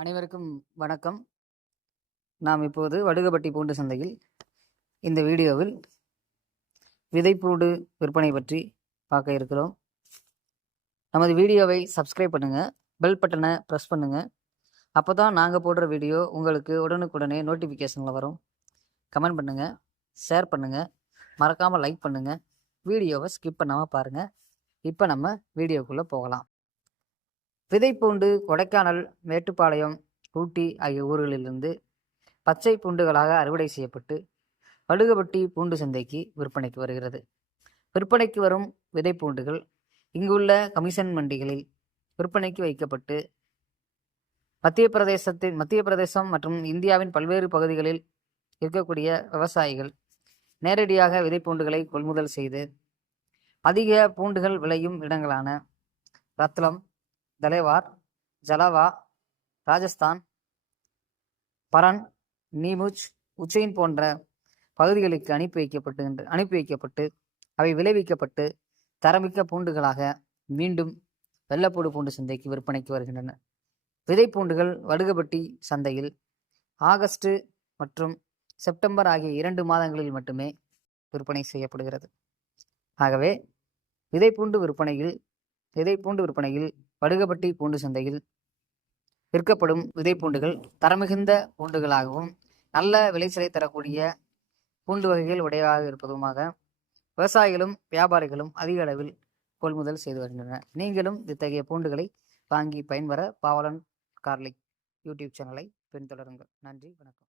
அனைவருக்கும் வணக்கம். நாம் இப்போது வடுகப்பட்டி பூண்டு சந்தையில் இந்த வீடியோவில் விதைப்பூண்டு விற்பனை பற்றி பார்க்க இருக்கிறோம். நமது வீடியோவை சப்ஸ்கிரைப் பண்ணுங்கள் பெல் பட்டனை ப்ரெஸ் பண்ணுங்கள் அப்போ தான் நாங்கள் போடுற வீடியோ உங்களுக்கு உடனுக்குடனே நோட்டிஃபிகேஷனில் வரும். கமெண்ட் பண்ணுங்கள் ஷேர் பண்ணுங்கள் மறக்காமல் லைக் பண்ணுங்கள் வீடியோவை ஸ்கிப் பண்ணாமல் பாருங்கள் இப்போ நம்ம வீடியோக்குள்ளே போகலாம். விதைப்பூண்டு கொடைக்கானல் மேட்டுப்பாளையம் ஊட்டி ஆகிய ஊர்களிலிருந்து பச்சை பூண்டுகளாக அறுவடை செய்யப்பட்டு வடுகப்பட்டி பூண்டு சந்தைக்கு விற்பனைக்கு வருகிறது. விற்பனைக்கு வரும் விதைப்பூண்டுகள் இங்குள்ள கமிஷன் மண்டிகளில் விற்பனைக்கு வைக்கப்பட்டு மத்திய பிரதேசத்தின் மத்திய பிரதேசம் மற்றும் இந்தியாவின் பல்வேறு பகுதிகளில் இருக்கக்கூடிய விவசாயிகள் நேரடியாக விதைப்பூண்டுகளை கொள்முதல் செய்து அதிக பூண்டுகள் விளையும் இடங்களான ரத்லம் தலேவார் ஜலவா ராஜஸ்தான் பரன் நீமுச் உச்சைன் போன்ற பகுதிகளுக்கு அனுப்பி வைக்கப்பட்டு அனுப்பி வைக்கப்பட்டு அவை விளைவிக்கப்பட்டு தரமிக்க பூண்டுகளாக மீண்டும் வெள்ளப்பூடு பூண்டு சந்தைக்கு விற்பனைக்கு வருகின்றன. விதைப்பூண்டுகள் வடுகப்பட்டி சந்தையில் ஆகஸ்ட் மற்றும் செப்டம்பர் ஆகிய இரண்டு மாதங்களில் மட்டுமே விற்பனை செய்யப்படுகிறது. ஆகவே விதைப்பூண்டு விற்பனையில் விதைப்பூண்டு விற்பனையில் படுகப்பட்டி பூண்டு சந்தையில் விற்கப்படும் விதைப்பூண்டுகள் தரமிகுந்த பூண்டுகளாகவும் நல்ல விளைச்சலை தரக்கூடிய பூண்டு வகைகள் உடையவாக இருப்பதுமாக விவசாயிகளும் வியாபாரிகளும் அதிக அளவில் கொள்முதல் செய்து வருகின்றனர். நீங்களும் இத்தகைய பூண்டுகளை வாங்கி பயன்பெற பாவலன் கார்லிக் யூடியூப் சேனலை பின்தொடருங்கள். நன்றி வணக்கம்.